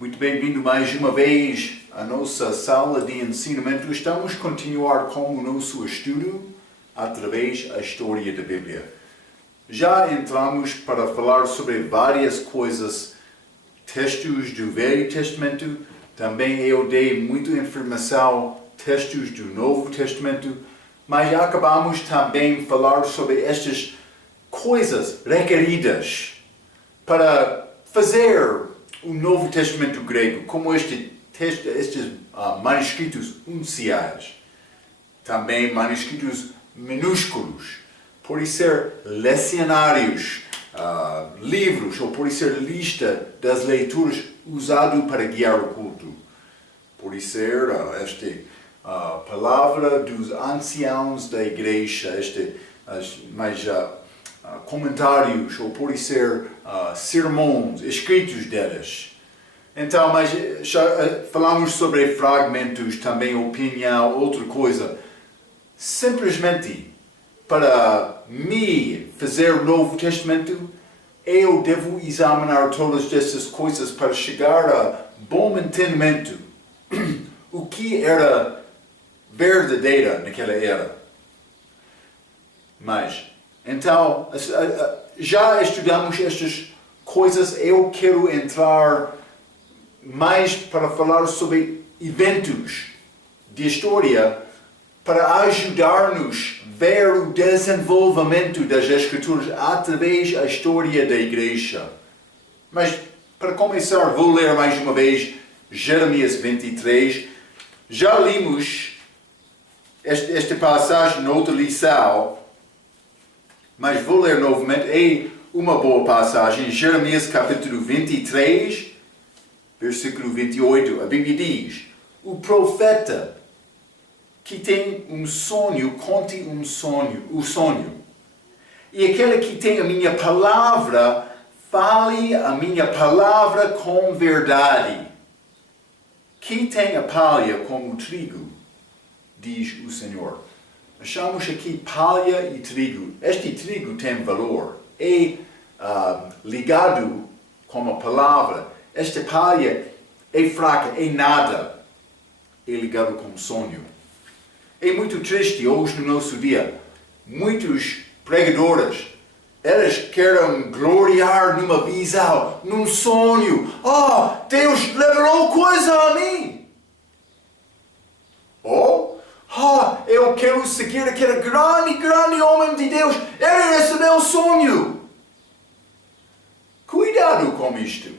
Muito bem-vindo mais uma vez à nossa sala de ensinamento. Estamos a continuar com o nosso estudo através da história da Bíblia. Já entramos para falar sobre várias coisas, textos do Velho Testamento, também eu dei muita informação, textos do Novo Testamento, mas acabamos também de falar sobre estas coisas requeridas para fazer o Novo Testamento grego, como estes manuscritos unciais, também manuscritos minúsculos, podem ser lecionários, livros, ou pode ser lista das leituras usado para guiar o culto. Pode ser palavra dos anciãos da igreja, comentários, ou pode ser sermões escritos delas. Então, mas já falamos sobre fragmentos, também opinião, outra coisa. Simplesmente, para me fazer o Novo Testamento, eu devo examinar todas essas coisas para chegar a bom entendimento. O que era verdadeira naquela era. Mas, então, já estudamos estas coisas, eu quero entrar mais para falar sobre eventos de história para ajudar-nos a ver o desenvolvimento das Escrituras através da história da Igreja. Mas, para começar, vou ler mais uma vez Jeremias 23. Já lemos esta passagem noutra lição, mas vou ler novamente. É uma boa passagem. Jeremias capítulo 23, versículo 28. A Bíblia diz: o profeta que tem um sonho, conte o sonho. E aquele que tem a minha palavra, fale a minha palavra com verdade. Que tem a palha como o trigo, diz o Senhor. Achamos aqui palha e trigo. Este trigo tem valor. É ligado com a palavra. Esta palha é fraca, é nada. É ligado com o sonho. É muito triste hoje no nosso dia. Muitos pregadores, eles querem gloriar numa visão, num sonho. Deus revelou coisa a mim. Eu quero seguir aquele grande homem de Deus. Ele recebeu o sonho. Cuidado com isto.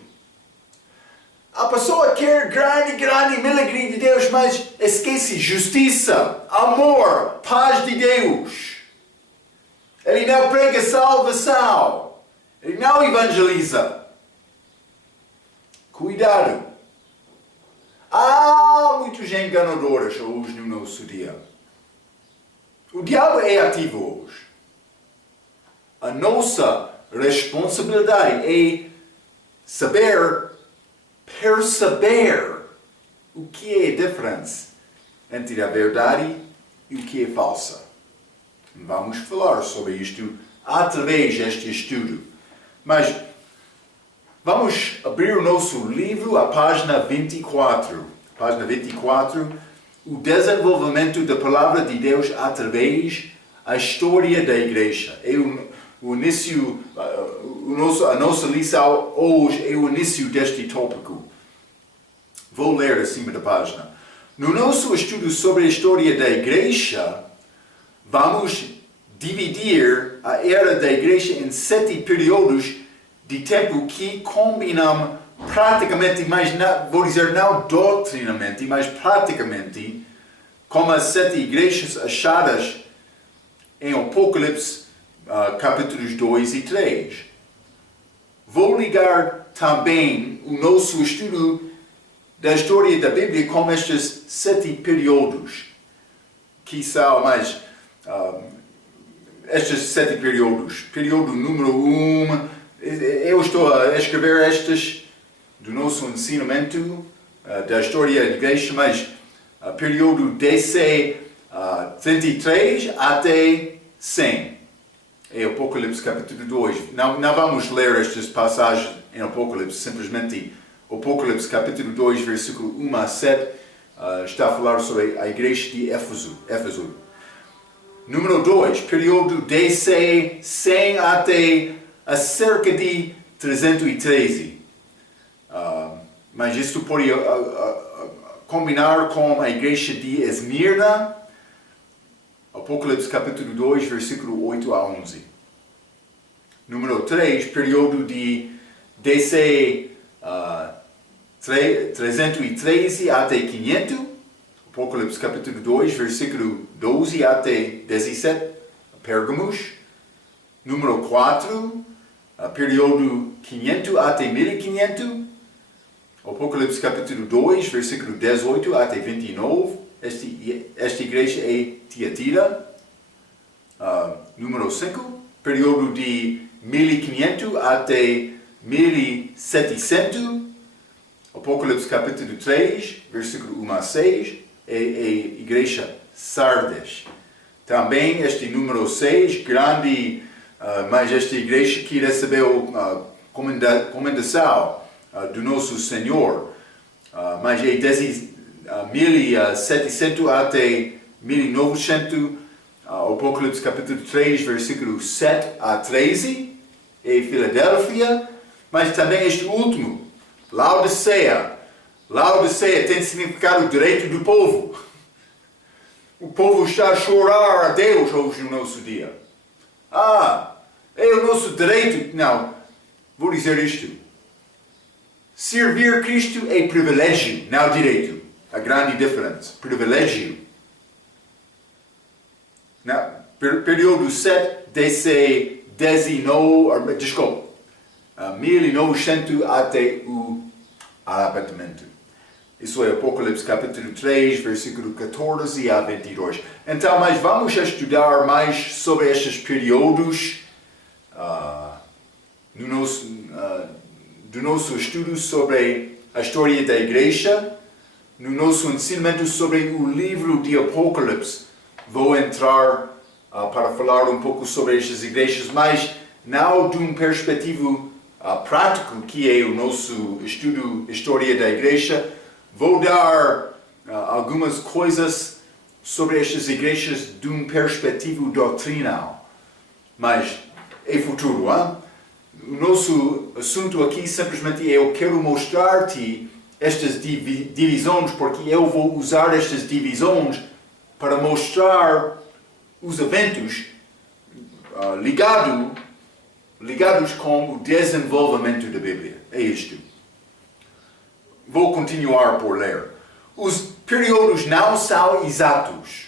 A pessoa quer grande milagre de Deus, mas esquece justiça, amor, paz de Deus. Ele não prega salvação. Ele não evangeliza. Cuidado. Há muitos enganadores hoje no nosso dia. O diabo é ativo hoje. A nossa responsabilidade é perceber o que é a diferença entre a verdade e o que é falsa. Vamos falar sobre isto através deste estudo. Mas vamos abrir o nosso livro, a página 24. Página 24, o desenvolvimento da palavra de Deus através da história da igreja. O início, a nossa lição hoje é o início deste tópico. Vou ler acima da página. No nosso estudo sobre a história da igreja, vamos dividir a era da igreja em 7 períodos de tempo que combinam praticamente, mas vou dizer não doutrinamente, mas praticamente, com as 7 igrejas achadas em Apocalipse, capítulos 2 e 3. Vou ligar também o nosso estudo da história da Bíblia com estes 7 períodos, que são mais estes 7 períodos. Período número 1, eu estou a escrever estes do nosso ensinamento da história da igreja, mas período DC 33 até 100. É Apocalipse capítulo 2. Não vamos ler estas passagens em Apocalipse, simplesmente Apocalipse capítulo 2, versículo 1 a 7, está a falar sobre a igreja de Éfeso. Número 2, período DC 100 até cerca de 313. Mas isto pode combinar com a igreja de Esmirna, Apocalipse capítulo 2, versículo 8 a 11. Número 3, período de DC 313 até 500, Apocalipse capítulo 2, versículo 12 até 17, Pérgamos. Número 4, período 500 até 1500, Apocalipse capítulo 2, versículo 18 até 29, esta igreja é Tiatira. Número 5, período de 1500 até 1700, Apocalipse capítulo 3, versículo 1 a 6, é a igreja Sardes. Também este número 6, grande, mas esta igreja que recebeu comendação do nosso Senhor, mas é desde 1700 até 1900, Apocalipse capítulo 3, versículo 7 a 13, é Filadélfia, mas também este último, Laodiceia. Laodiceia tem significado direito do povo. O povo está a chorar a Deus hoje no nosso dia. É o nosso direito. Não, vou dizer isto. Servir Cristo é privilégio, não direito. A grande diferença. Privilégio. Período 7, DC 1900 até o arrebatamento. Isso é Apocalipse capítulo 3, versículo 14 a 22. Então, mas vamos estudar mais sobre estes períodos do nosso estudo sobre a história da igreja, no nosso ensinamento sobre o livro de Apocalipse. Vou entrar para falar um pouco sobre estas igrejas, mas não de uma perspectiva prática, que é o nosso estudo História da Igreja. Vou dar algumas coisas sobre estas igrejas de uma perspectiva doutrinal, mas é futuro. O nosso assunto aqui simplesmente eu quero mostrar-te estas divisões, porque eu vou usar estas divisões para mostrar os eventos ligados com o desenvolvimento da Bíblia. É isto. Vou continuar por ler. Os períodos não são exatos.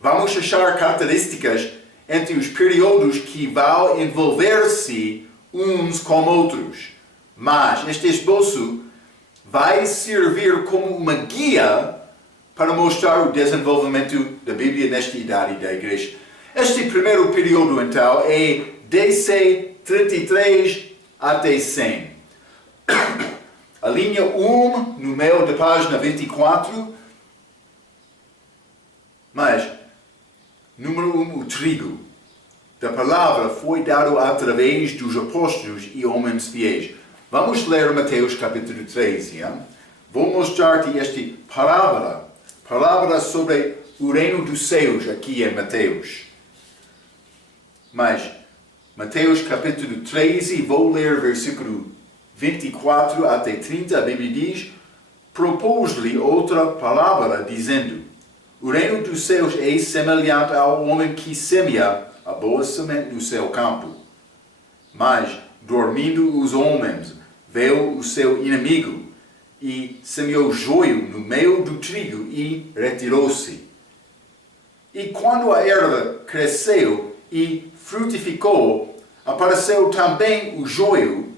Vamos achar características entre os períodos que vão envolver-se uns com outros. Mas este esboço vai servir como uma guia para mostrar o desenvolvimento da Bíblia nesta idade da igreja. Este primeiro período, então, é DC 33 até 100. A linha 1, no meio da página 24. Mas, número 1, o trigo da palavra foi dado através dos apóstolos e homens fiéis. Vamos ler Mateus capítulo 13. Vou mostrar-te esta palavra sobre o reino dos céus, aqui em Mateus. Mas, Mateus capítulo 13, vou ler versículo 24 até 30, a Bíblia diz: propôs-lhe outra palavra, dizendo: o reino dos céus é semelhante ao homem que semeia a boa semente no seu campo. Mas, dormindo os homens, veio o seu inimigo e semeou joio no meio do trigo e retirou-se. E quando a erva cresceu e frutificou, apareceu também o joio,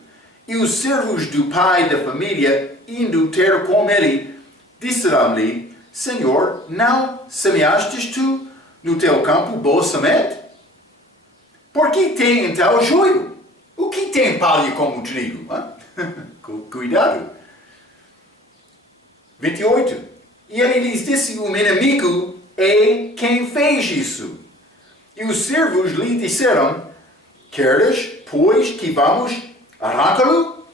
e os servos do pai da família, indo ter com ele, disseram-lhe: Senhor, não semeastes tu no teu campo boa semente? Por que tem então joio? O que tem palha como o trigo? Cuidado. 28. E ele lhes disse: o inimigo é quem fez isso. E os servos lhe disseram: queres, pois, que vamos arrancá-lo?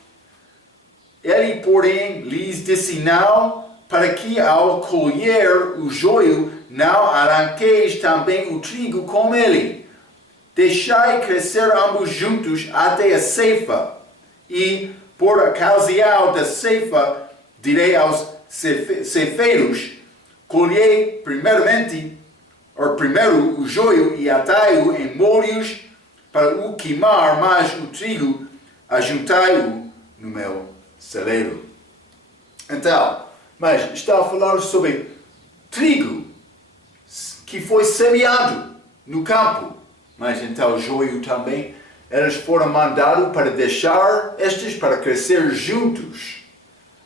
Ele, porém, lhes disse: não, para que ao colher o joio, não arranqueis também o trigo com ele. Deixai crescer ambos juntos até a ceifa. E, por ocasião da ceifa, direi aos ceifeiros: colhei primeiro o joio e atai-o em molhos para o queimar, mas o trigo ajuntai-o no meu celeiro. Então, mas está a falar sobre trigo que foi semeado no campo. Mas então o joio também, eles foram mandados para deixar estes para crescer juntos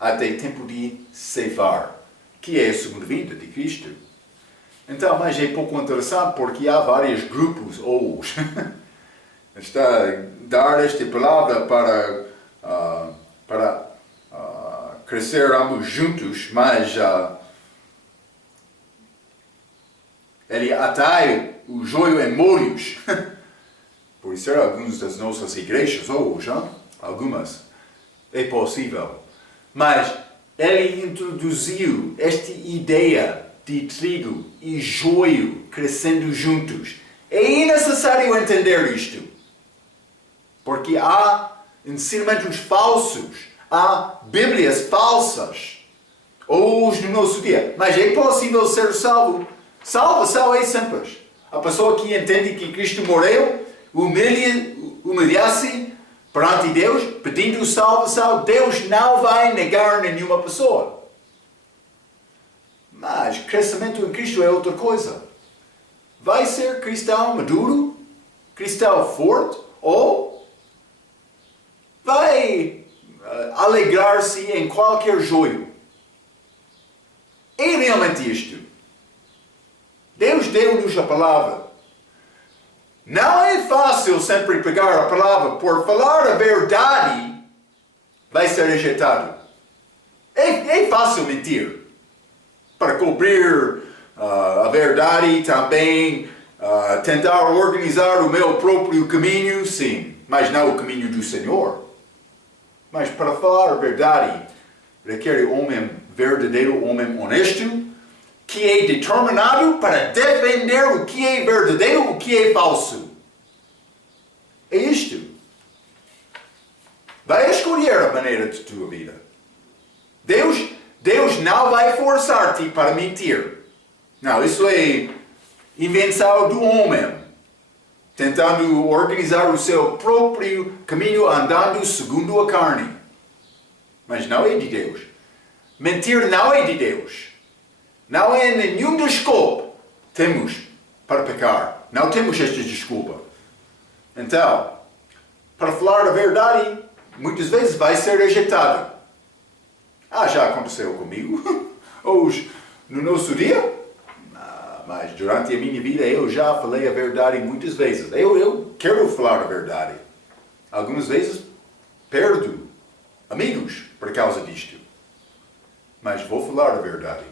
até tempo de ceifar, que é a segunda vinda de Cristo. Então, mas é pouco interessante porque há vários grupos hoje. Está a dar esta palavra para crescer ambos juntos, mas ele atrai o joio em molhos. Por isso, algumas das nossas igrejas hoje, algumas, é possível. Mas ele introduziu esta ideia de trigo e joio crescendo juntos. É necessário entender isto. Porque há ensinamentos falsos, há Bíblias falsas hoje no nosso dia. Mas é possível ser salvo. Salvação é simples. A pessoa que entende que Cristo morreu, humilha-se perante Deus, pedindo salvação, Deus não vai negar nenhuma pessoa. Mas crescimento em Cristo é outra coisa. Vai ser cristão maduro, cristão forte, ou vai alegrar-se em qualquer joio. É realmente isto. Deus deu-nos a palavra. Não é fácil sempre pegar a palavra, por falar a verdade vai ser rejeitado. É fácil mentir. Para cobrir a verdade também, tentar organizar o meu próprio caminho, sim, mas não o caminho do Senhor. Mas para falar a verdade, requer um homem verdadeiro, um homem honesto, que é determinado para defender o que é verdadeiro, o que é falso. É isto. Vai escolher a maneira de tua vida. Deus não vai forçar-te para mentir. Não, isso é invenção do homem. Tentando organizar o seu próprio caminho andando segundo a carne. Mas não é de Deus. Mentir não é de Deus. Não é nenhum desculpa temos para pecar. Não temos esta desculpa. Então, para falar a verdade, muitas vezes vai ser rejeitado. Já aconteceu comigo. Hoje, no nosso dia. Mas durante a minha vida eu já falei a verdade muitas vezes. Eu quero falar a verdade. Algumas vezes perdo amigos por causa disto. Mas vou falar a verdade.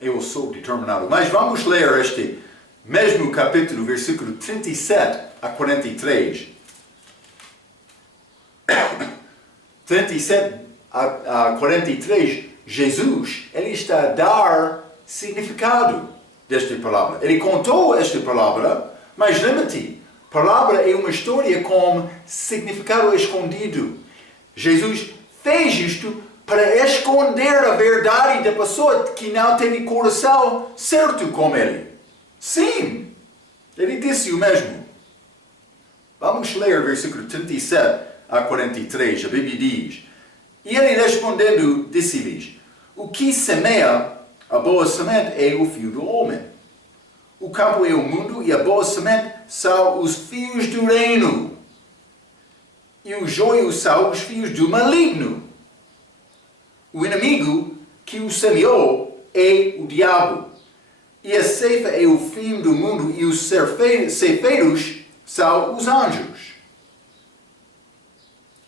Eu sou determinado. Mas vamos ler este mesmo capítulo, versículo 37 a 43. 37 a 43, Jesus, ele está a dar significado desta palavra. Ele contou esta palavra, mas lembra-te, palavra é uma história com significado escondido. Jesus fez isto para esconder a verdade da pessoa que não teve coração certo com ele. Sim, ele disse o mesmo. Vamos ler versículo 37 a 43, a Bíblia diz: E ele respondendo, disse-lhes: O que semeia a boa semente é o filho do homem. O campo é o mundo e a boa semente são os filhos do reino. E o joio são os filhos do maligno. O inimigo que o semeou é o diabo. E a ceifa é o fim do mundo e os ceifeiros são os anjos.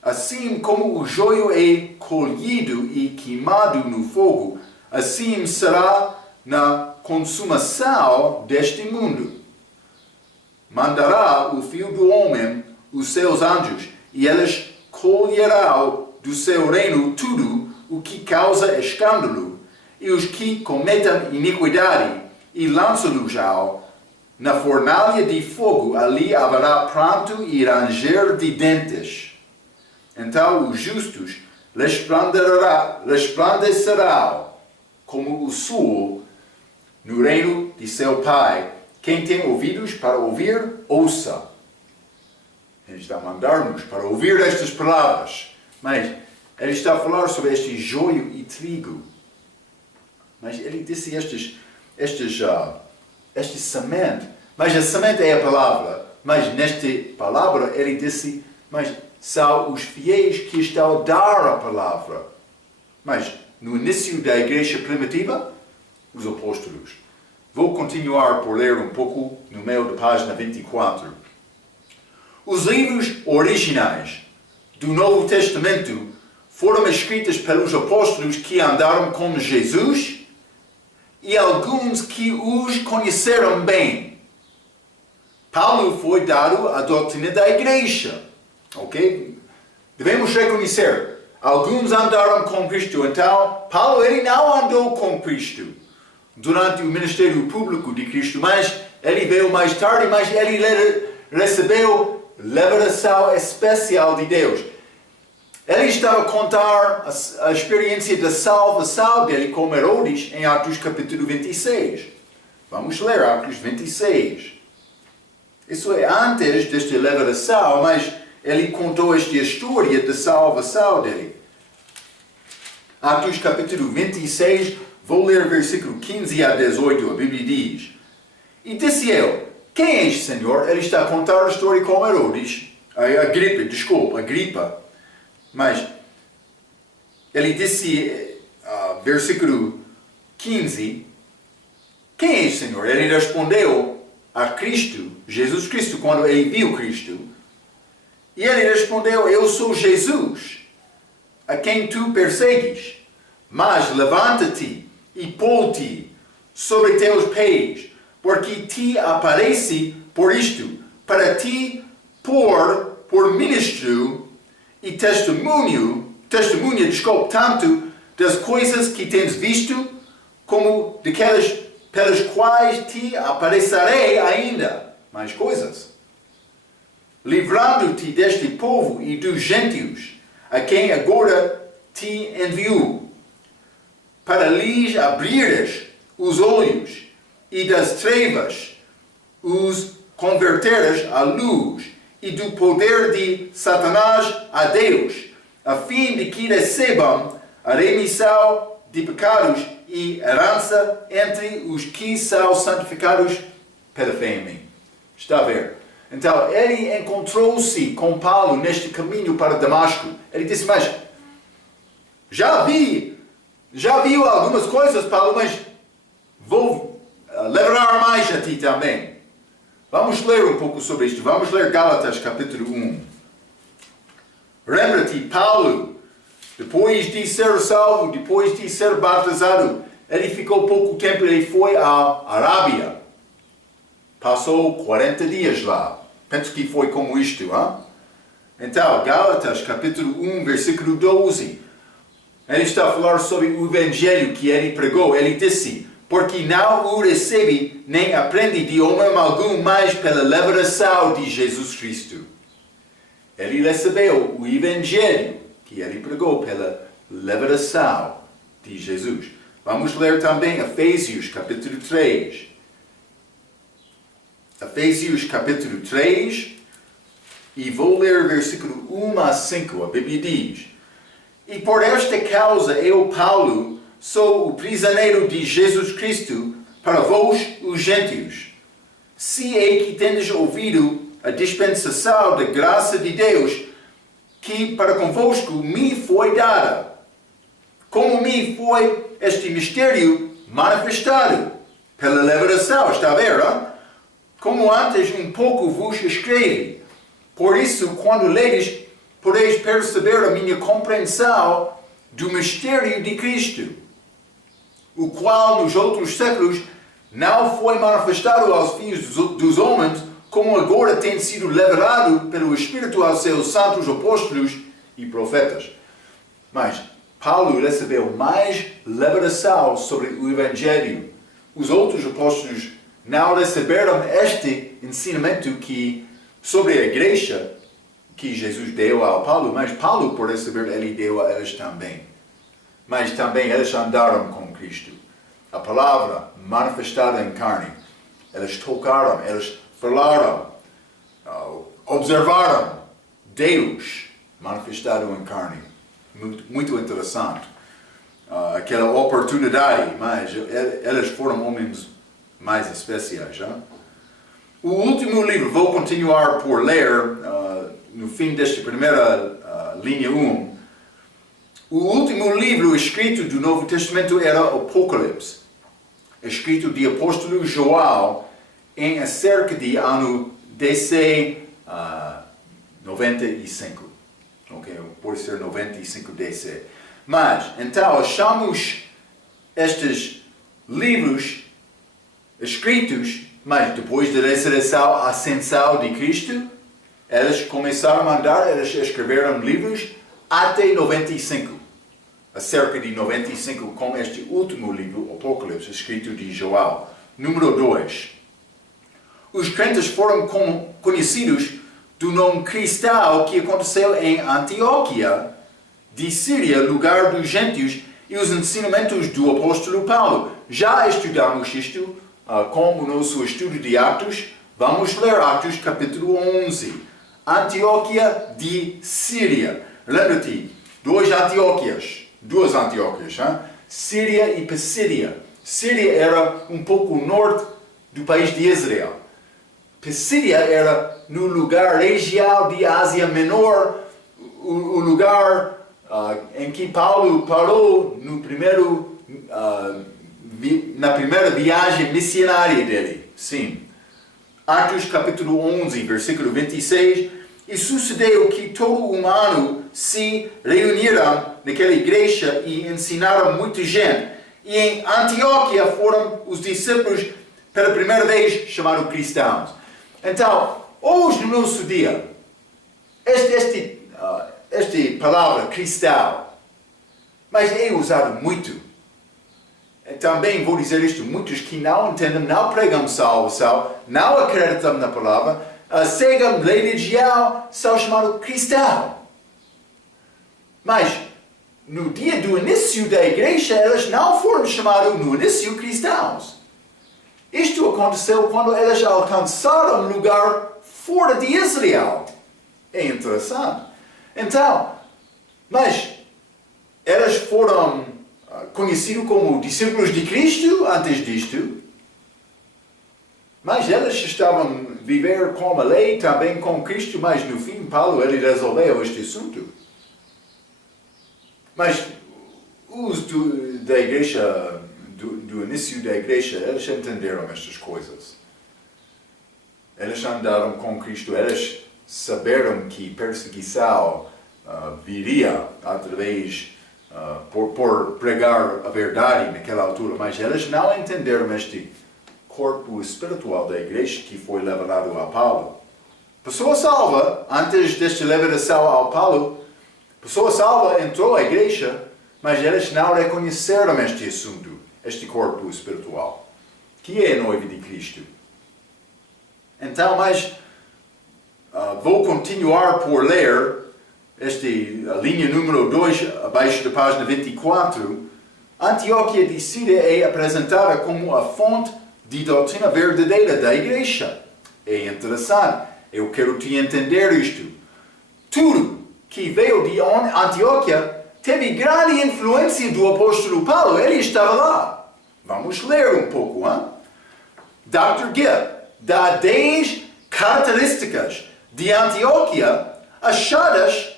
Assim como o joio é colhido e queimado no fogo, assim será na consumação deste mundo. Mandará o Filho do Homem os seus anjos, e eles colherá do seu reino tudo o que causa escândalo, e os que cometem iniquidade, e lança-los na fornalha de fogo. Ali haverá pranto e ranger de dentes. Então os justos resplandecerão como o sol no reino de seu Pai. Quem tem ouvidos para ouvir, ouça. Ele está a mandar-nos para ouvir estas palavras. Mas ele está a falar sobre este joio e trigo. Mas ele disse este semente. Mas a semente é a palavra. Mas nesta palavra ele disse, mas são os fiéis que estão a dar a palavra. Mas no início da igreja primitiva, os apóstolos. Vou continuar por ler um pouco no meio da página 24. Os livros originais do Novo Testamento foram escritos pelos apóstolos que andaram com Jesus e alguns que os conheceram bem. Paulo foi dado a doutrina da igreja. Ok? Devemos reconhecer. Alguns andaram com Cristo. Então, Paulo ele não andou com Cristo durante o ministério público de Cristo, mas ele veio mais tarde, mas ele recebeu revelação especial de Deus. Ele estava a contar a experiência da salvação dele com Herodes em Atos capítulo 26. Vamos ler Atos 26. Isso é antes desta revelação, mas ele contou esta história da salvação dele. Atos capítulo 26, vou ler versículo 15 a 18, a Bíblia diz: E disse ele, quem és, Senhor? Ele está a contar a história com Herodes, Agripa. Mas ele disse, versículo 15, quem és, Senhor? Ele respondeu a Cristo, Jesus Cristo, quando ele viu Cristo. E ele respondeu, eu sou Jesus, a quem tu persegues. Mas levanta-te e põe-te sobre teus pés, porque te apareci por isto, para te pôr por ministro e testemunha, tanto das coisas que tens visto, como daquelas pelas quais te aparecerei ainda mais coisas, livrando-te deste povo e dos gentios, a quem agora te enviou, para lhes abrires os olhos e das trevas os converteres à luz e do poder de Satanás a Deus, a fim de que recebam a remissão de pecados e herança entre os que são santificados pela fé em mim. Está a ver? Então, ele encontrou-se com Paulo neste caminho para Damasco. Ele disse, mas já viu algumas coisas, Paulo, mas vou lembrar mais a ti também. Vamos ler um pouco sobre isto. Vamos ler Gálatas capítulo 1. Lembra-te, Paulo, depois de ser salvo, depois de ser batizado, ele ficou pouco tempo, ele foi à Arábia. Passou 40 dias lá. Penso que foi como isto, hein? Então, Gálatas capítulo 1, versículo 12. Ele está a falar sobre o evangelho que ele pregou. Ele disse, porque não o recebi, nem aprendi de homem algum, mas pela revelação de Jesus Cristo. Ele recebeu o evangelho que ele pregou pela revelação de Jesus. Vamos ler também Efésios capítulo 3. Efésios capítulo 3, e vou ler versículo 1 a 5, a Bíblia diz: E por esta causa eu, Paulo, sou o prisioneiro de Jesus Cristo para vós, os gentios. Se é que tendes ouvido a dispensação da graça de Deus, que para convosco me foi dada, como me foi este mistério manifestado pela revelação. Está a ver, não? Como antes um pouco vos escrevi. Por isso, quando ledes, podeis perceber a minha compreensão do mistério de Cristo, o qual nos outros séculos não foi manifestado aos filhos dos homens, como agora tem sido revelado pelo Espírito aos seus santos apóstolos e profetas. Mas Paulo recebeu mais revelação sobre o Evangelho. Os outros apóstolos não receberam este ensinamento sobre a igreja que Jesus deu a Paulo, mas Paulo, por receber, ele deu a eles também. Mas também eles andaram com Cristo. A palavra manifestada em carne. Eles tocaram, eles falaram, observaram Deus manifestado em carne. Muito interessante. Aquela oportunidade, mas eles foram homens mais especiais. Hein? O último livro, vou continuar por ler no fim desta primeira linha 1. O último livro escrito do Novo Testamento era Apocalipse, escrito de apóstolo João em acerca de ano DC 95. Ok, pode ser 95 DC. Mas, então, achamos estes livros escritos, mas depois da ressurreição, a ascensão de Cristo, eles começaram a andar, eles escreveram livros até 95. Acerca de 95, com este último livro, Apocalipse, escrito de João. Número 2. Os crentes foram conhecidos do nome cristão que aconteceu em Antioquia, de Síria, lugar dos gentios, e os ensinamentos do apóstolo Paulo. Já estudamos isto com o nosso estudo de Atos. Vamos ler Atos capítulo 11. Antioquia de Síria. Lembra-te, duas Antioquias, hein? Síria e Psídia. Síria era um pouco norte do país de Israel. Psídia era no lugar região de Ásia Menor, o lugar em que Paulo parou na primeira viagem missionária dele. Sim. Atos capítulo 11, versículo 26. E sucedeu que todo humano se reuniram naquela igreja e ensinaram muita gente. E em Antioquia foram os discípulos pela primeira vez chamados cristãos. Então, hoje no nosso dia, esta palavra cristão, mas é usado muito. Também vou dizer isto, muitos que não entendem, não pregam salvação, não acreditam na palavra, seguem religião, são chamados cristãos. Mas, no dia do início da igreja, eles não foram chamados no início cristãos. Isto aconteceu quando eles alcançaram um lugar fora de Israel. É interessante. Então, mas eles foram conhecidos como discípulos de Cristo antes disto, mas eles estavam a viver com a lei, também com Cristo, mas no fim Paulo ele resolveu este assunto. Mas os da igreja, do início da igreja, eles entenderam estas coisas. Eles andaram com Cristo, eles saberam que perseguição viria através por pregar a verdade naquela altura, mas eles não entenderam este corpo espiritual da igreja que foi levado a Paulo. Pessoa salva, antes desta levação a Paulo, pessoa salva entrou à igreja, mas eles não reconheceram este assunto, este corpo espiritual, que é a noiva de Cristo. Então, mas vou continuar por ler a linha número 2, abaixo da página 24. Antioquia de Síria é apresentada como a fonte de doutrina verdadeira da igreja. É interessante. Eu quero te entender isto. Tudo que veio de Antioquia teve grande influência do apóstolo Paulo. Ele estava lá. Vamos ler um pouco. Hein? Dr. Gibb dá 10 características de Antioquia achadas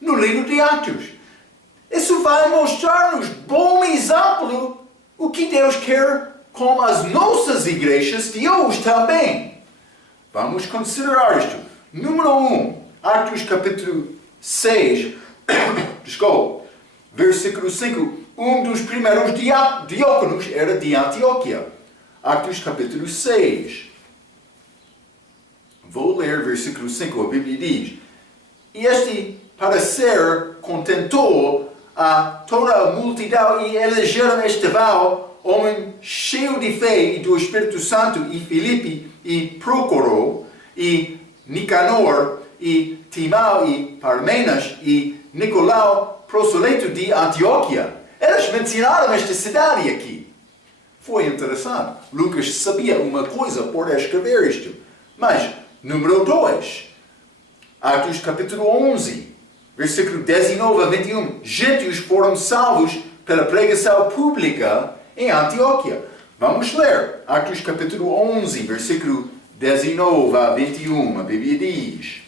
no livro de Atos. Isso vai mostrar-nos bom exemplo o que Deus quer com as nossas igrejas de hoje também. Vamos considerar isto. Número 1, Atos capítulo 6, versículo 5. Um dos primeiros diáconos era de Antioquia. Atos capítulo 6. Vou ler versículo 5, a Bíblia diz: E este para ser contentor a toda a multidão e elegeram Estevão, homem cheio de fé e do Espírito Santo, e Filipe, e Prócoro, e Nicanor, e Timão, e Parmenas, e Nicolau, proseleto de Antioquia. Eles mencionaram esta cidade aqui. Foi interessante. Lucas sabia uma coisa por escrever isto. Mas, número 2, Atos capítulo 11, versículo 19 a 21. Gentios foram salvos pela pregação pública em Antioquia. Vamos ler. Atos capítulo 11, versículo 19 a 21. A Bíblia diz: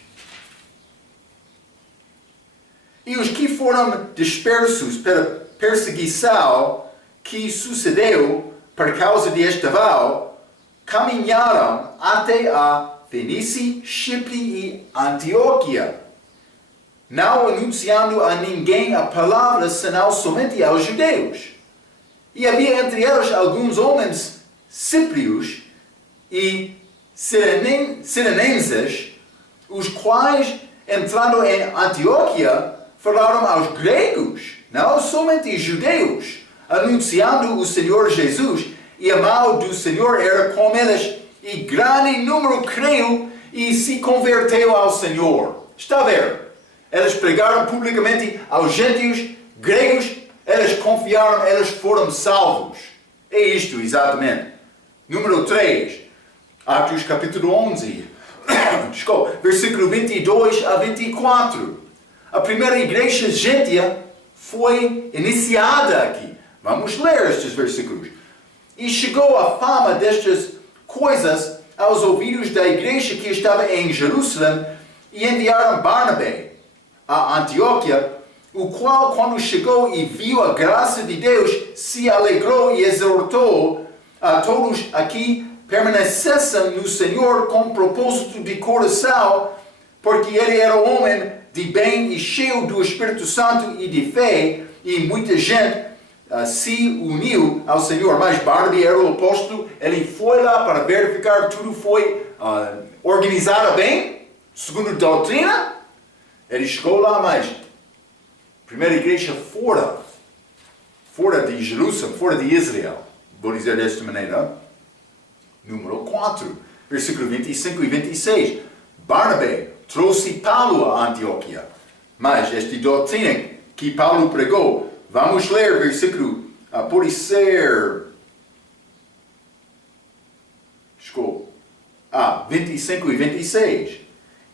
E os que foram dispersos pela perseguição que sucedeu por causa de Estevão, caminharam até a Fenícia, Chipre e Antioquia, não anunciando a ninguém a palavra, senão somente aos judeus. E havia entre eles alguns homens cíprios e sirenenses, os quais, entrando em Antioquia, falaram aos gregos, não somente judeus, anunciando o Senhor Jesus, e a mão do Senhor era com eles, e grande número creu e se converteu ao Senhor. Está a ver? Eles pregaram publicamente aos gentios, gregos, eles confiaram, eles foram salvos. É isto, exatamente. Número 3, Atos capítulo 11, versículo 22 a 24. A primeira igreja gentia foi iniciada aqui. Vamos ler estes versículos. E chegou a fama destas coisas aos ouvidos da igreja que estava em Jerusalém, e enviaram Barnabé a Antioquia, o qual, quando chegou e viu a graça de Deus, se alegrou e exortou a todos a que permanecessem no Senhor com propósito de coração, porque ele era homem de bem e cheio do Espírito Santo e de fé, e muita gente se uniu ao Senhor. Mas Barnabé era o apóstolo, ele foi lá para verificar tudo foi organizado bem, segundo a doutrina. Ele chegou lá, mas primeira igreja fora de Jerusalém, fora de Israel, vou dizer desta maneira. Número 4, versículo 25 e 26. Barnabé trouxe Paulo a Antioquia, mas esta doutrina que Paulo pregou, vamos ler versículo, pode ser, 25 e 26.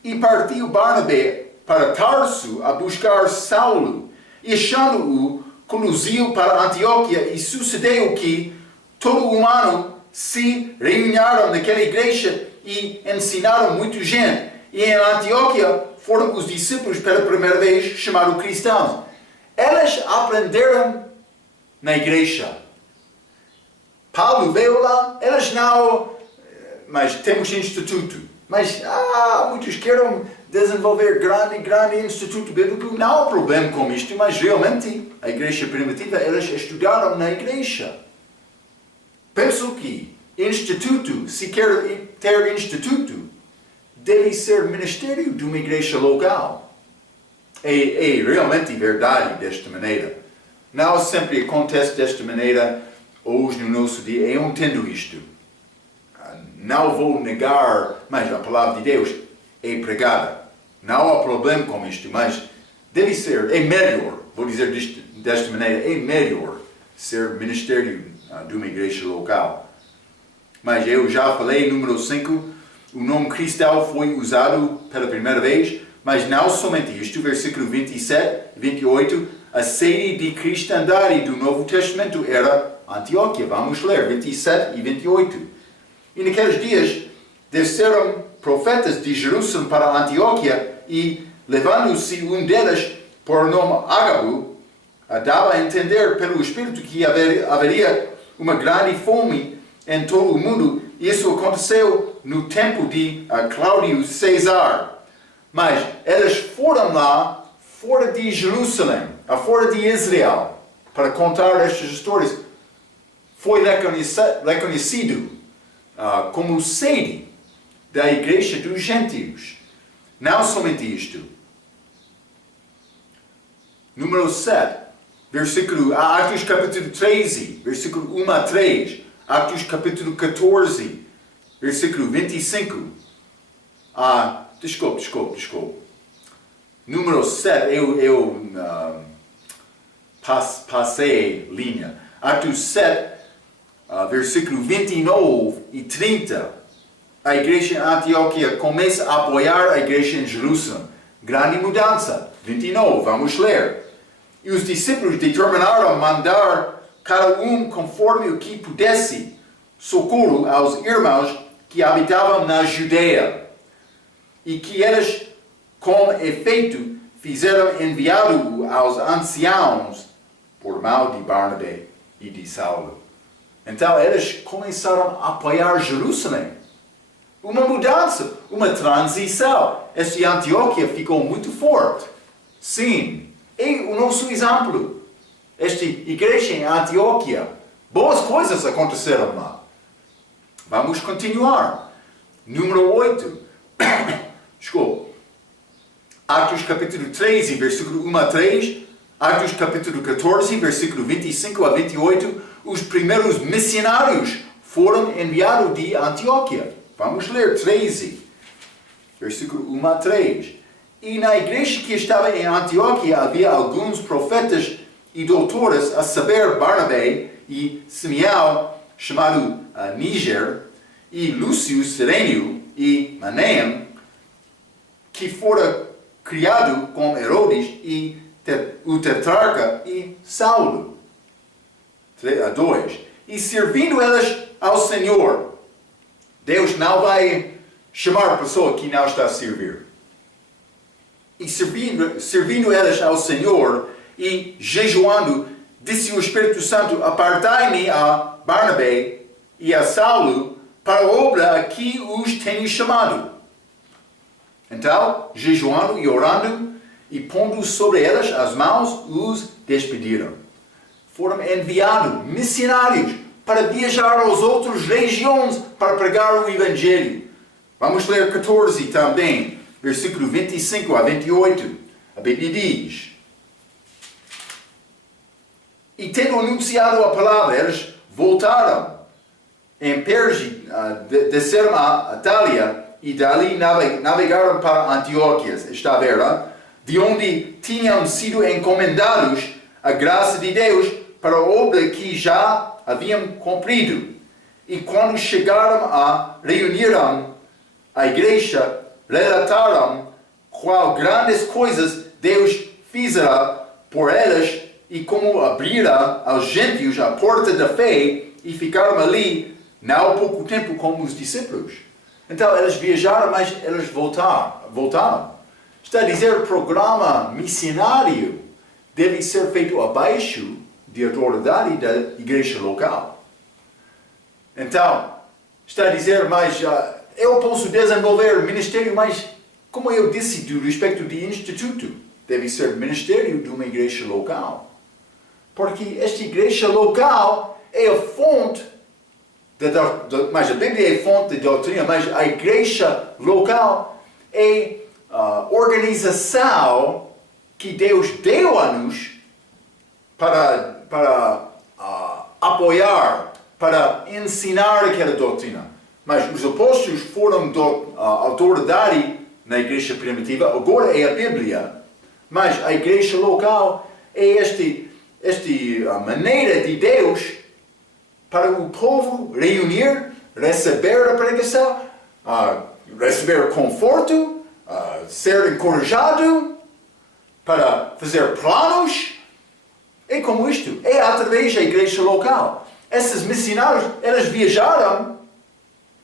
E partiu Barnabé para Tarso a buscar Saulo, e achando-o, conduziu para Antioquia, e sucedeu que todo o ano se reuniram naquela igreja e ensinaram muita gente. E em Antioquia foram os discípulos pela primeira vez chamados cristãos. Eles aprenderam na igreja. Paulo veio lá, eles não, mas temos instituto. Mas muitos querem desenvolver grande instituto bíblico. Não há problema com isto, mas realmente a igreja primitiva, eles estudaram na igreja. Penso que instituto, se quer ter instituto, deve ser ministério de uma igreja local. É realmente verdade desta maneira. Não sempre acontece desta maneira hoje no nosso dia. Eu entendo isto. Não vou negar, mas a palavra de Deus é pregada. Não há problema com isto, mas deve ser, é melhor, vou dizer desta maneira, é melhor ser ministério de uma igreja local. Mas eu já falei, número 5, o nome cristão foi usado pela primeira vez, mas não somente isto, versículo 27 e 28, a sede de cristandade do Novo Testamento era Antioquia. Vamos ler 27 e 28. E naqueles dias desceram profetas de Jerusalém para Antioquia, e levando-se um deles por nome Ágabo, dava a entender pelo Espírito que haveria uma grande fome em todo o mundo. Isso aconteceu no tempo de Cláudio César. Mas eles foram lá, fora de Jerusalém, fora de Israel, para contar estas histórias. Foi reconhecido como sede da igreja dos gentios. Não somente isto. Número 7, Atos capítulo 13, versículo 1 a 3. Atos capítulo 14, versículo 25. Desculpe. Número 7, eu passei linha. Atos 7, versículo 29 e 30. A igreja em Antioquia começa a apoiar a igreja em Jerusalém. Grande mudança. 29, vamos ler. E os discípulos determinaram mandar cada um conforme o que pudesse socorro aos irmãos que habitavam na Judeia. E que eles, com efeito, fizeram enviado aos anciãos por mal de Barnabé e de Saulo. Então eles começaram a apoiar Jerusalém. Uma mudança, uma transição. Esta Antioquia ficou muito forte. Sim, é o nosso exemplo. Esta igreja em Antioquia, boas coisas aconteceram lá. Vamos continuar. Número 8. Desculpa. Atos capítulo 13, versículo 1 a 3. Atos capítulo 14, versículo 25 a 28. Os primeiros missionários foram enviados de Antioquia. Vamos ler 13, versículo 1 a 3. E na igreja que estava em Antioquia havia alguns profetas e doutores, a saber, Barnabé e Simeão, chamado Níger, e Lúcio Cirenio e Manaém, que fora criado com Herodes e o tetrarca e Saulo. 2. E servindo eles ao Senhor. Deus não vai chamar a pessoa que não está a servir. E servindo eles ao Senhor e jejuando, disse o Espírito Santo: apartai-me a Barnabé e a Saulo para a obra a que os tenho chamado. Então, jejuando e orando e pondo sobre eles as mãos, os despediram. Foram enviados missionários para viajar às outras regiões para pregar o Evangelho. Vamos ler 14 também, versículo 25 a 28. A Bíblia diz: e tendo anunciado a palavra, eles voltaram em Perge, desceram a Itália e dali navegaram para Antioquia, está a ver, de onde tinham sido encomendados a graça de Deus para a obra que já haviam cumprido. E quando chegaram reuniram a igreja, relataram qual grandes coisas Deus fizera por eles e como abrira aos gentios a porta da fé, e ficaram ali não há pouco tempo como os discípulos. Então eles viajaram, mas eles voltaram. Está a dizer, o programa missionário deve ser feito abaixo de autoridade da igreja local. Então, está a dizer, mas eu posso desenvolver ministério, mas como eu disse, do respeito de instituto, deve ser ministério de uma igreja local. Porque esta igreja local é a fonte, mas a Bíblia é a fonte de doutrina, mas a igreja local é a organização que Deus deu a nos para apoiar, para ensinar aquela doutrina. Mas os apóstolos foram autoridade na igreja primitiva, agora é a Bíblia. Mas a igreja local é esta maneira de Deus para o povo reunir, receber a pregação, receber conforto, ser encorajado, para fazer planos. É como isto, é através da igreja local. Esses missionários, eles viajaram,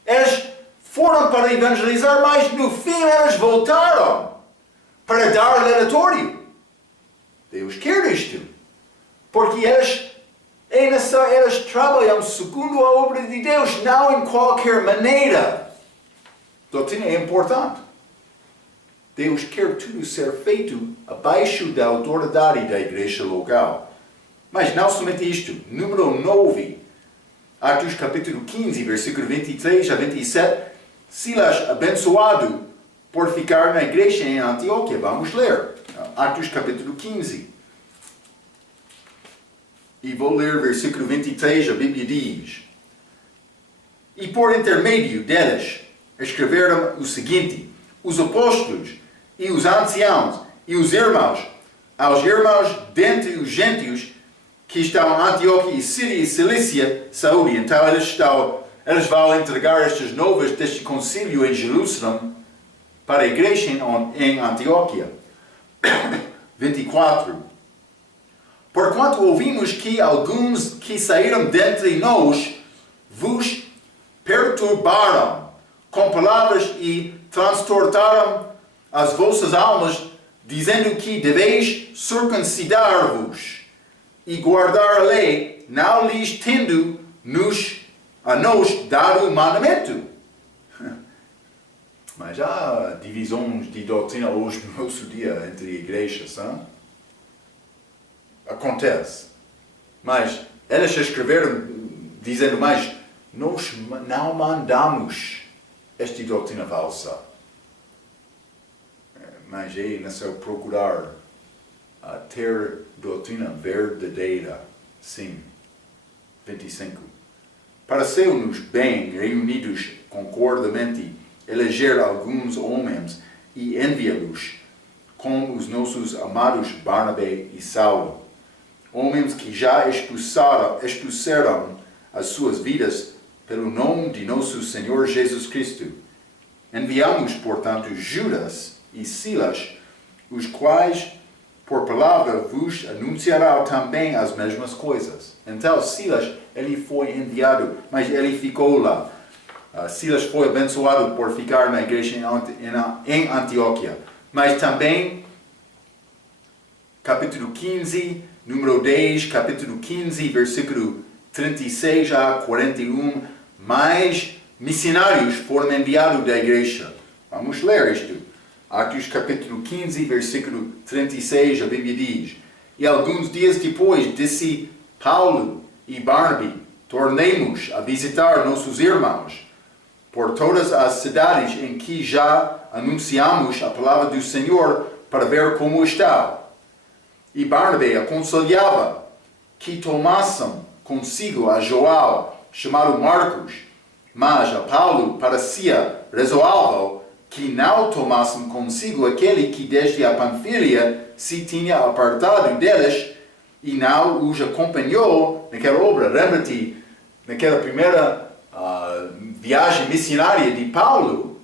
eles foram para evangelizar, mas no fim eles voltaram para dar relatório. Deus quer isto, porque eles trabalham segundo a obra de Deus, não em qualquer maneira. Doutrina é importante. Deus quer tudo ser feito abaixo da autoridade da igreja local. Mas não somente isto. Número 9. Atos capítulo 15, versículo 23 a 27. Silas abençoado por ficar na igreja em Antioquia. Vamos ler. Atos capítulo 15, E vou ler versículo 23, a Bíblia diz: E por intermédio delas escreveram o seguinte: os apóstolos e os anciãos e os irmãos, aos irmãos dentre os gentios que estão em Antioquia e Síria e Cilícia, saúde. Então eles vão entregar estas novas deste concílio em Jerusalém para a igreja em Antioquia. 24. Porquanto ouvimos que alguns que saíram dentre nós vos perturbaram com palavras e transtornaram as vossas almas, dizendo que deveis circuncidar-vos e guardar a lei, não lhes tendo a nós dado o mandamento. Mas há divisões de doutrina hoje no nosso dia entre igrejas, não? Acontece. Mas elas escreveram dizendo mais: nós não mandamos esta doutrina falsa. Mas é necessário procurar ter doutrina verdadeira. Sim. 25. Pareceu-nos bem, reunidos concordamente, eleger alguns homens e enviá-los com os nossos amados Barnabé e Saulo, homens que já expulsaram as suas vidas pelo nome de nosso Senhor Jesus Cristo. Enviamos, portanto, Judas e Silas, os quais, por palavra, vos anunciarão também as mesmas coisas. Então, Silas, ele foi enviado, mas ele ficou lá. Silas foi abençoado por ficar na igreja em Antioquia. Mas também, capítulo 15, número 10, capítulo 15, versículo 36 a 41, mais missionários foram enviados da igreja. Vamos ler isto. Atos capítulo 15, versículo 36, a Bíblia diz: E alguns dias depois disse Paulo e Barnabé: tornemos a visitar nossos irmãos por todas as cidades em que já anunciamos a palavra do Senhor, para ver como está. E Barnabé aconselhava que tomassem consigo a João, chamado Marcos, mas a Paulo parecia razoável que não tomassem consigo aquele que desde a Panfilha se tinha apartado deles e não os acompanhou naquela obra. Lembra-te, naquela primeira viagem missionária de Paulo,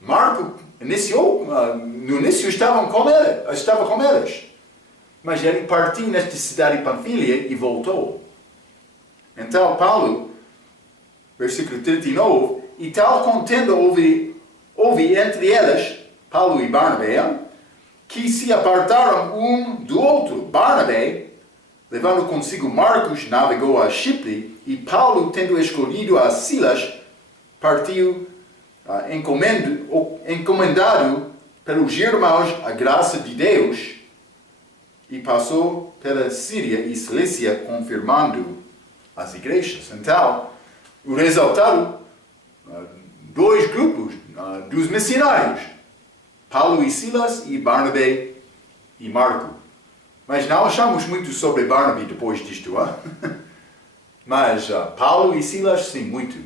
Marco no início estava com eles. Mas ele partiu nesta cidade de Panfilha e voltou. Então Paulo, versículo 39, e tal contenda houve entre eles, Paulo e Barnabé, que se apartaram um do outro. Barnabé, levando consigo Marcos, navegou a Chipre, e Paulo, tendo escolhido a Silas, partiu encomendado pelos irmãos a graça de Deus, e passou pela Síria e Cilícia, confirmando as igrejas. Então, o resultado, dois grupos dos missionários, Paulo e Silas e Barnabé e Marco. Mas não achamos muito sobre Barnabé depois disto, mas Paulo e Silas, sim, muito.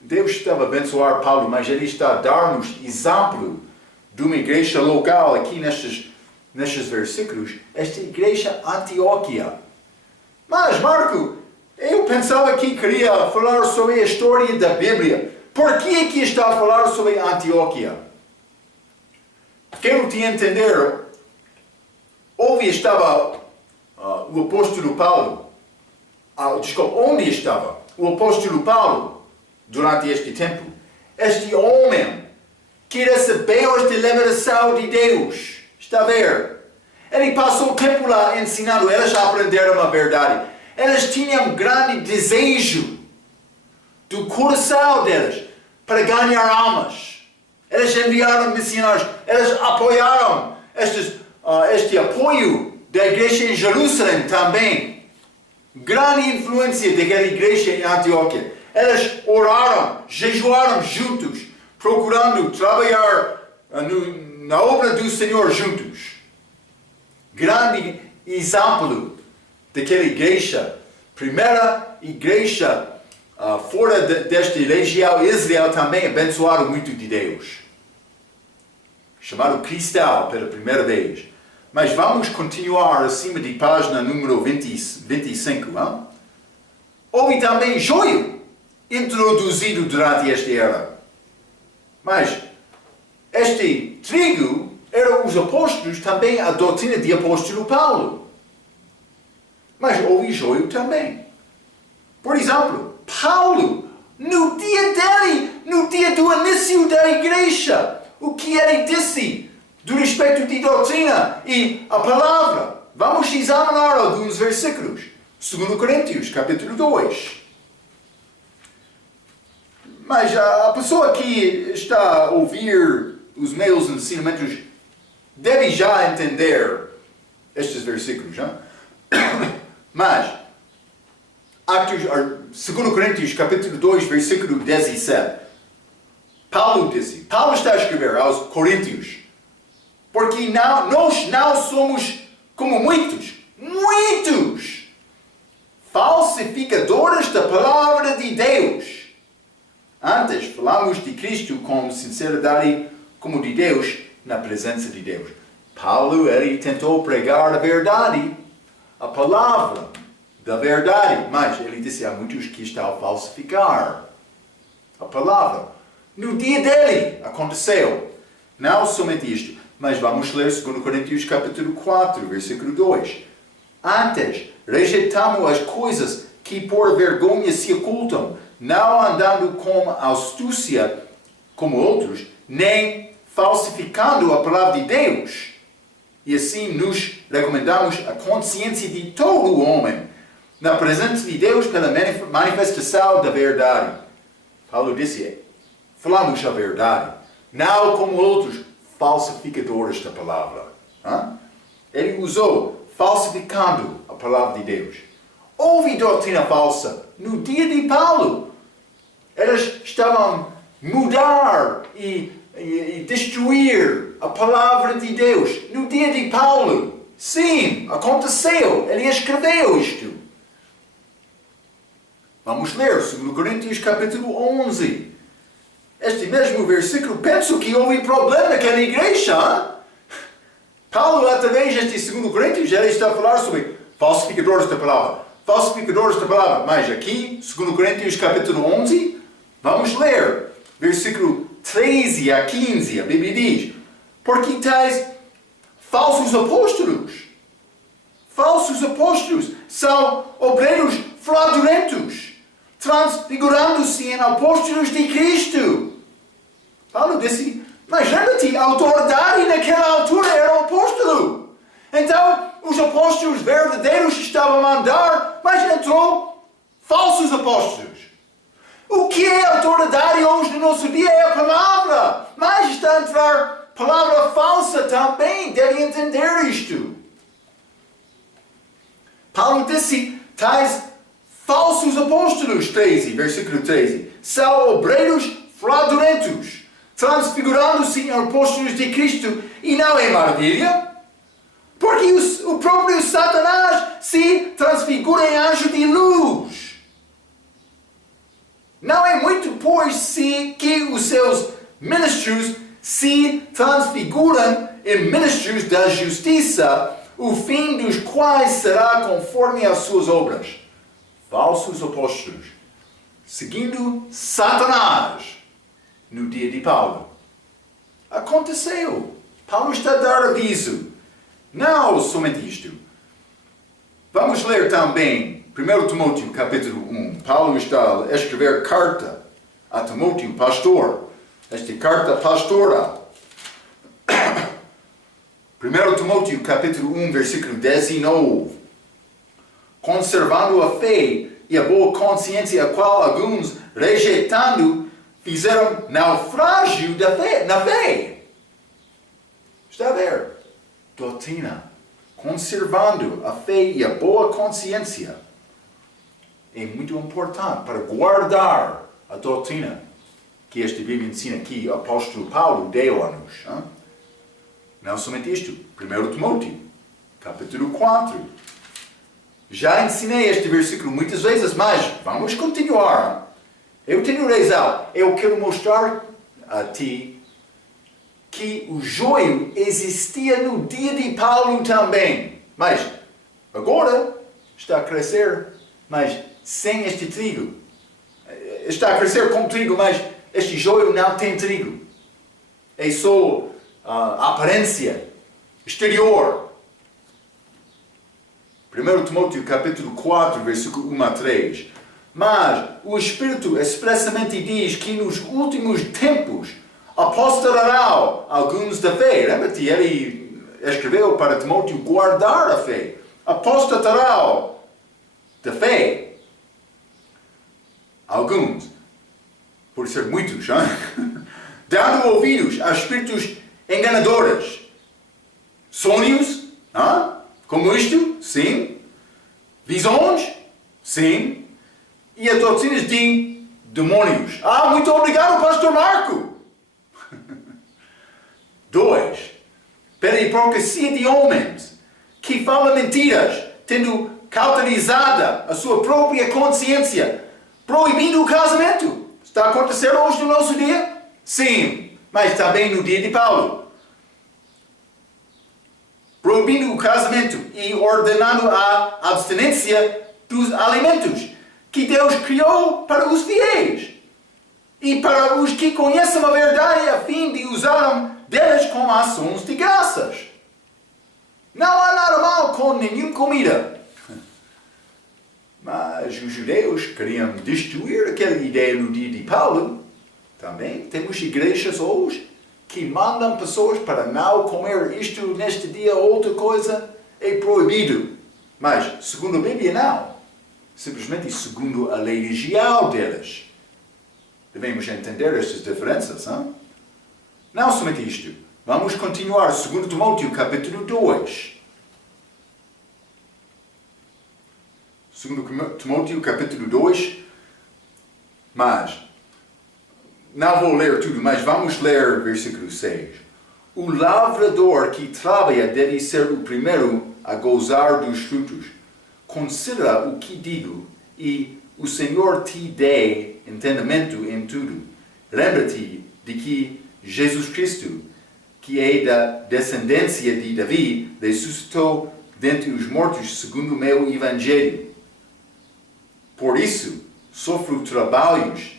Deus estava a abençoar Paulo, mas ele está a dar-nos exemplo de uma igreja local aqui nestes versículos, esta igreja Antioquia. Mas, Marco, eu pensava que queria falar sobre a história da Bíblia. Por que é que está a falar sobre Antioquia? Quero te entender. Onde estava o apóstolo Paulo? Onde estava o apóstolo Paulo durante este tempo? Este homem que recebeu esta revelação de Deus. Está a ver? Ele passou o tempo lá ensinando. Eles aprenderam a verdade. Eles tinham um grande desejo do coração deles para ganhar almas. Eles enviaram missionários. Eles apoiaram este apoio da igreja em Jerusalém também. Grande influência daquela igreja em Antioquia. Eles oraram, jejuaram juntos, procurando trabalhar na obra do Senhor juntos. Grande exemplo daquela igreja, primeira igreja fora desta região, Israel também abençoaram muito de Deus. Chamaram cristal pela primeira vez. Mas vamos continuar acima de página número 25. Hein? Houve também joio introduzido durante esta era. Mas este trigo eram os apóstolos, também a doutrina de apóstolo Paulo. Mas houve joio também. Por exemplo, Paulo, no dia dele, no dia do início da igreja, o que ele disse do respeito de doutrina e a palavra. Vamos examinar alguns versículos. 2 Coríntios, capítulo 2. Mas a pessoa que está a ouvir os meus ensinamentos deve já entender estes versículos. Hein? Mas, 2 Coríntios, capítulo 2, versículo 17. Paulo está a escrever aos Coríntios, porque nós não somos como muitos falsificadores da palavra de Deus. Antes, falamos de Cristo com sinceridade como de Deus, na presença de Deus. Paulo, ele tentou pregar a verdade, a palavra da verdade, mas ele disse, há muitos que estão a falsificar a palavra. No dia dele aconteceu. Não somente isto, mas vamos ler 2 Coríntios capítulo 4, versículo 2. Antes, rejeitamos as coisas que por vergonha se ocultam, não andando com astúcia como outros, nem falsificando a palavra de Deus. E assim nos recomendamos a consciência de todo o homem, na presença de Deus pela manifestação da verdade. Paulo disse, falamos a verdade, não como outros falsificadores da palavra. Ele usou falsificando a palavra de Deus. Houve doutrina falsa no dia de Paulo. Eles estavam a mudar e destruir a palavra de Deus no dia de Paulo. Sim, aconteceu. Ele escreveu isto. Vamos ler 2 Coríntios capítulo 11. Este mesmo versículo, penso que houve problema naquela igreja. Paulo, através deste 2 Coríntios, ele está a falar sobre falsificadores da palavra. Falsificadores da palavra. Mas aqui, 2 Coríntios capítulo 11, vamos ler versículo 13 a 15. A Bíblia diz, porque tais falsos apóstolos são obreiros fraudulentos, transfigurando-se em apóstolos de Cristo. Paulo disse, mas lembra-te, a autoridade naquela altura era o apóstolo. Então, os apóstolos verdadeiros estavam a andar, mas entrou falsos apóstolos. O que é autoridade hoje no nosso dia é a palavra. Mas está a entrar palavra falsa também, deve entender isto. Paulo disse, tais falsos apóstolos, 13, versículo 13, são obreiros fraudulentos, transfigurando-se em apóstolos de Cristo. E não é maravilha? Porque o próprio Satanás se transfigura em anjo de luz. Não é muito, pois, que os seus ministros se transfiguram em ministros da justiça, o fim dos quais será conforme as suas obras. Falsos apóstolos, seguindo Satanás no dia de Paulo. Aconteceu. Paulo está a dar aviso. Não somente isto. Vamos ler também 1 Timóteo capítulo 1. Paulo está a escrever carta a Timóteo, pastor. Esta carta pastoral. 1 Timóteo capítulo 1, versículo 19. Conservando a fé e a boa consciência, a qual alguns, rejeitando, fizeram naufrágio na fé. Está a ver? Doutrina. Conservando a fé e a boa consciência. É muito importante para guardar a doutrina que esta Bíblia ensina aqui, o apóstolo Paulo deu a nós. Hein? Não somente isto. 1 Timóteo, capítulo 4. Já ensinei este versículo muitas vezes, mas vamos continuar. Eu tenho razão. Eu quero mostrar a ti que o joio existia no dia de Paulo também. Mas agora está a crescer, mas sem este trigo. Está a crescer com trigo, mas este joio não tem trigo. É só aparência exterior. 1 Timóteo capítulo 4, versículo 1 a 3. Mas o Espírito expressamente diz que nos últimos tempos apostatarão alguns da fé. Lembra-te, ele escreveu para Timóteo guardar a fé. Apostatarão da fé. Alguns. Por ser muitos, hein? Dando ouvidos a espíritos enganadores. Sonhos, hein? Como isto? Sim. Visões? Sim. E a doutrinas de demônios. Muito obrigado, pastor Marco. 2. Pela hipocrisia de homens que falam mentiras, tendo cauterizada a sua própria consciência, proibindo o casamento. Está a acontecer hoje no nosso dia? Sim, mas também no dia de Paulo. Proibindo o casamento e ordenando a abstinência dos alimentos que Deus criou para os fiéis e para os que conhecem a verdade a fim de usarem deles como ações de graças. Não há nada mal com nenhuma comida. Mas os judeus queriam destruir aquela ideia no dia de Paulo. Também temos igrejas hoje que mandam pessoas para não comer isto neste dia ou outra coisa é proibido. Mas, segundo a Bíblia, não. Simplesmente segundo a lei regial deles. Devemos entender estas diferenças, hein? Não somente isto. Vamos continuar. 2 Timóteo, capítulo 2. 2 Timóteo, capítulo 2. Mas, não vou ler tudo, mas vamos ler versículo 6. O lavrador que trabalha deve ser o primeiro a gozar dos frutos. Considera o que digo, e o Senhor te dê entendimento em tudo. Lembra-te de que Jesus Cristo, que é da descendência de Davi, ressuscitou dentre os mortos segundo o meu evangelho. Por isso, sofro trabalhos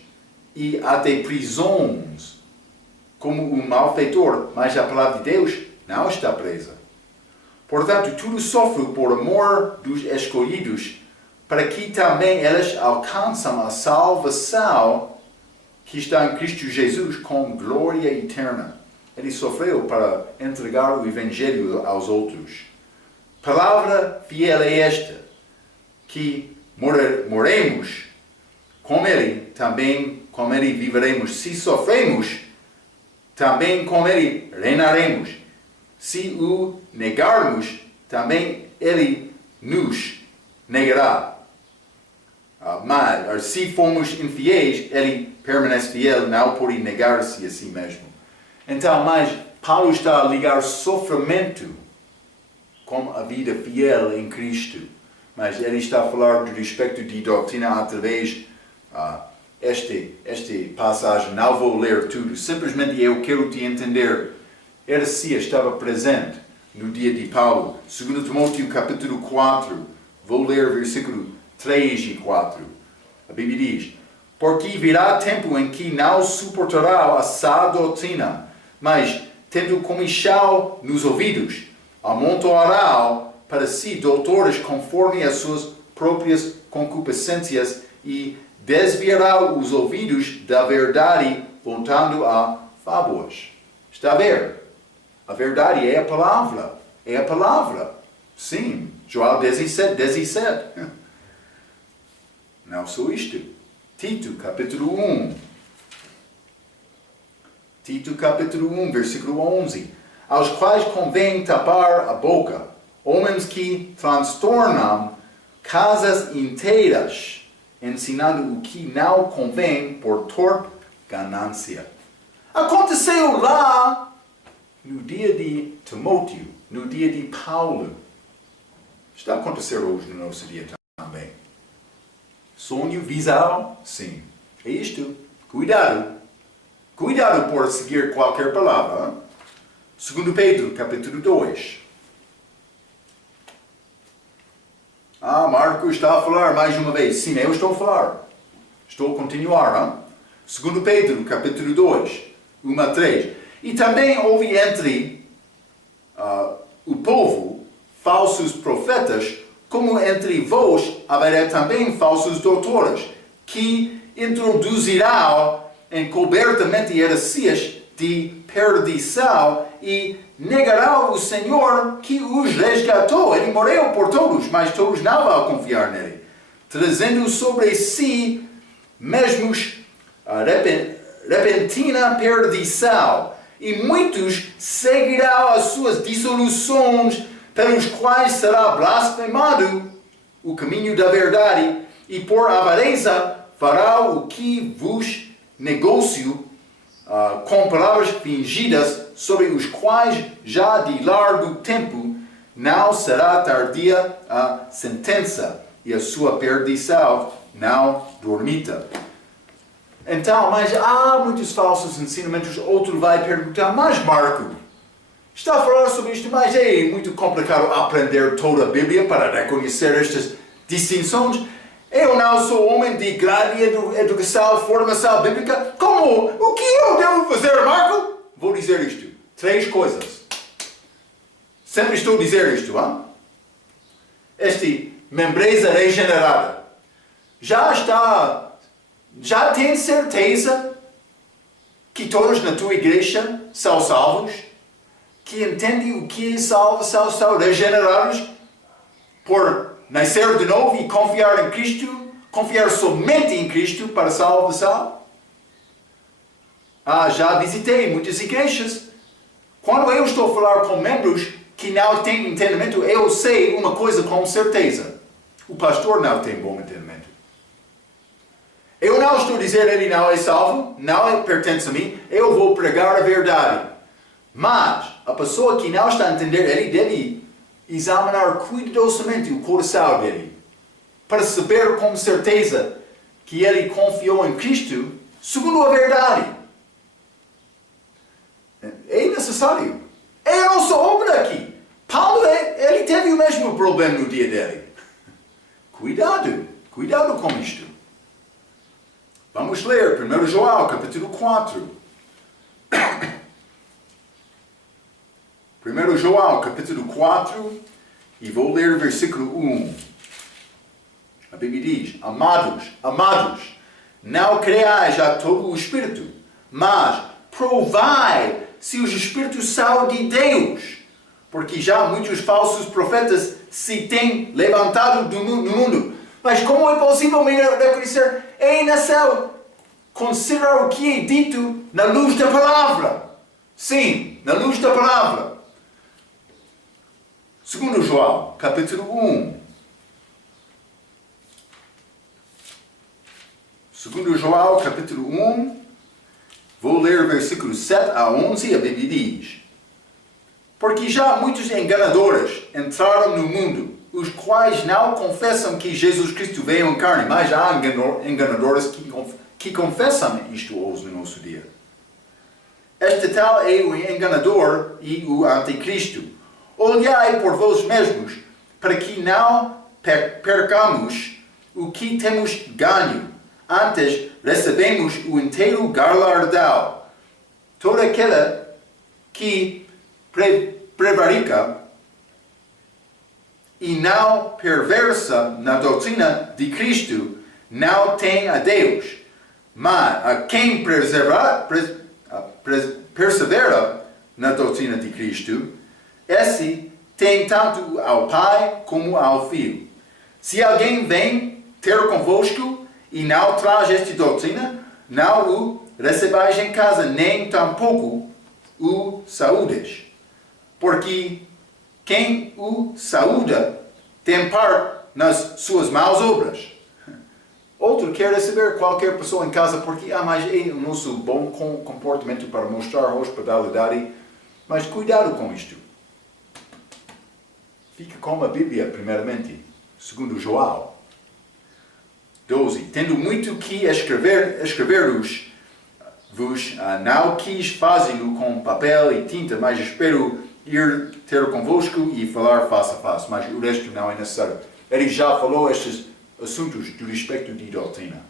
e até prisões, como um malfeitor, mas a palavra de Deus não está presa. Portanto, tudo sofro por amor dos escolhidos, para que também eles alcançam a salvação que está em Cristo Jesus com glória eterna. Ele sofreu para entregar o Evangelho aos outros. Palavra fiel é esta, que moremos com Ele, também com Ele viveremos. Se sofremos, também com Ele reinaremos. Se o negarmos, também Ele nos negará. Mas se formos infiéis, Ele permanece fiel, não pode negar-se a si mesmo. Então, mas Paulo está a ligar sofrimento com a vida fiel em Cristo. Mas ele está a falar do respeito de doutrina através esta passagem. Não vou ler tudo, simplesmente eu quero te entender. Heresia estava presente no dia de Paulo. 2 Timóteo capítulo 4, vou ler versículo 3 e 4. A Bíblia diz: porque virá tempo em que não suportará a sã doutrina, mas, tendo comichão nos ouvidos, amontoará para si doutores conforme as suas próprias concupiscências e desviará os ouvidos da verdade, voltando a fábulas. Está a ver? A verdade é a palavra. É a palavra. Sim. João 17. Não só isto. Tito, capítulo 1. Tito, capítulo 1, versículo 11. Aos quais convém tapar a boca, homens que transtornam casas inteiras, ensinando o que não convém por torpe ganância. Aconteceu lá no dia de Timóteo, no dia de Paulo. Está a acontecer hoje no nosso dia também. Sonho visual? Sim. É isto. Cuidado. Cuidado por seguir qualquer palavra. 2 Pedro, capítulo 2. Marco está a falar mais uma vez. Sim, eu estou a falar. Estou a continuar. 2 Pedro, capítulo 2, 1 a 3. E também houve entre o povo falsos profetas, como entre vós haverá também falsos doutores, que introduzirão encobertamente heresias de perdição e negarão o Senhor que os resgatou. Ele morreu por todos, mas todos não vão confiar nele, trazendo sobre si mesmos a repentina perdição. E muitos seguirão as suas dissoluções, pelos quais será blasfemado o caminho da verdade, e por avareza fará o que vos negocio com palavras fingidas, sobre os quais já de largo tempo não será tardia a sentença, e a sua perdição não dormita. Então, mas há muitos falsos ensinamentos. Outro vai perguntar, mas Marco, está a falar sobre isto, mas é muito complicado aprender toda a Bíblia para reconhecer estas distinções. Eu não sou homem de grande educação, formação bíblica. Como? O que eu devo fazer, Marco? Vou dizer isto. 3 coisas. Sempre estou a dizer isto. Este membreza regenerada. Já tem certeza que todos na tua igreja são salvos? Que entendem o que é salvação, são regenerados por nascer de novo e confiar em Cristo, confiar somente em Cristo para a salvação? Já visitei muitas igrejas. Quando eu estou a falar com membros que não têm entendimento, eu sei uma coisa com certeza. O pastor não tem bom entendimento. Eu não estou a dizer ele não é salvo, não pertence a mim, eu vou pregar a verdade. Mas a pessoa que não está a entender, ele deve examinar cuidadosamente o coração dele, para saber com certeza que ele confiou em Cristo segundo a verdade. É necessário. Eu não sou homem aqui. Paulo, ele teve o mesmo problema no dia dele. Cuidado com isto. Vamos ler 1 João, capítulo 4. 1 João, capítulo 4, e vou ler o versículo 1. A Bíblia diz, amados, não creais a todo o Espírito, mas provai se os Espíritos são de Deus, porque já muitos falsos profetas se têm levantado no mundo. Mas como é possível reconhecer? É necessário considerar o que é dito na luz da palavra. Sim, na luz da palavra. 2 João, capítulo 1. 2 João, capítulo 1. Vou ler versículos 7 a 11, a Bíblia diz: porque já muitos enganadores entraram no mundo, os quais não confessam que Jesus Cristo veio em carne, mas há enganadores que confessam isto hoje no nosso dia. Este tal é o enganador e o anticristo. Olhai por vós mesmos, para que não percamos o que temos ganho. Antes recebemos o inteiro galardão. Toda aquela que prevarica e não perversa na doutrina de Cristo não tem a Deus. Mas a quem persevera na doutrina de Cristo, esse tem tanto ao Pai como ao Filho. Se alguém vem ter convosco e não traz esta doutrina, não o recebais em casa, nem tampouco o saúdes. Porque quem o saúda tem parte nas suas más obras. Outro quer receber qualquer pessoa em casa porque mas é o nosso bom comportamento para mostrar hospitalidade. Mas cuidado com isto. fica com a Bíblia, primeiramente, segundo João. 12. Tendo muito que escrever-vos, não quis fazê-lo com papel e tinta, mas espero ir ter convosco e falar face a face, mas o resto não é necessário. Ele já falou estes assuntos do respeito de doutrina.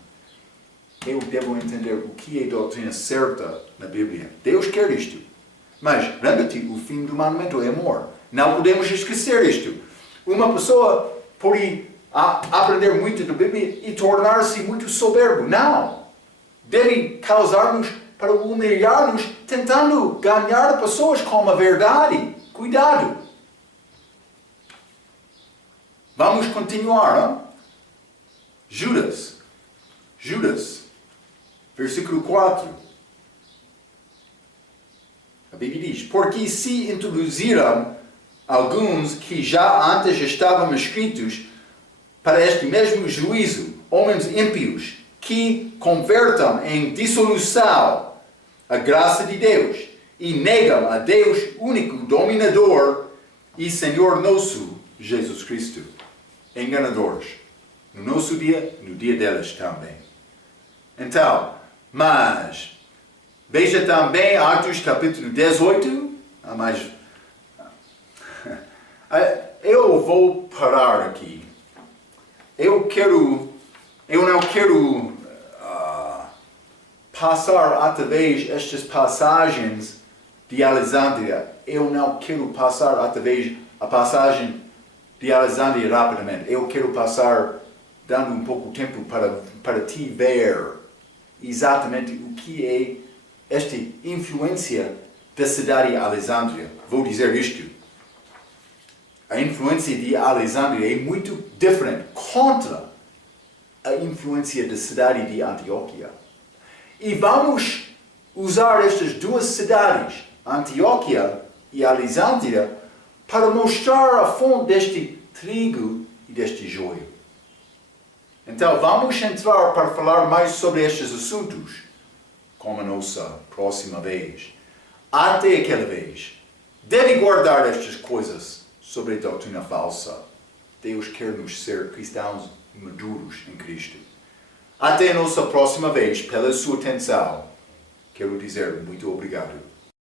Eu devo entender o que é doutrina certa na Bíblia. Deus quer isto. Mas, lembra-te, o fim do mandamento é amor. Não podemos esquecer isto. Uma pessoa pode aprender muito da Bíblia e tornar-se muito soberbo. Não. Deve causar-nos para humilhar-nos, tentando ganhar pessoas com a verdade. Cuidado. Vamos continuar. Hein? Judas, versículo 4. A Bíblia diz: porque se introduziram alguns que já antes estavam escritos para este mesmo juízo, homens ímpios, que convertam em dissolução a graça de Deus e negam a Deus único, dominador e Senhor nosso, Jesus Cristo. Enganadores. No nosso dia, no dia deles também. Então, mas, veja também Atos capítulo 18, eu vou parar aqui. Eu não quero passar através estas passagens de Alexandria. Eu não quero passar através a passagem de Alexandria rapidamente. Eu quero passar dando um pouco de tempo para ti ver exatamente o que é esta influência da cidade de Alexandria. Vou dizer isto. A influência de Alexandria é muito diferente contra a influência da cidade de Antioquia. E vamos usar estas duas cidades, Antioquia e Alexandria, para mostrar a fonte deste trigo e deste joio. Então, vamos entrar para falar mais sobre estes assuntos com a nossa próxima vez. Até aquela vez, deve guardar estas coisas sobre a doutrina falsa. Deus quer nos ser cristãos maduros em Cristo. Até a nossa próxima vez, pela sua atenção, quero dizer muito obrigado.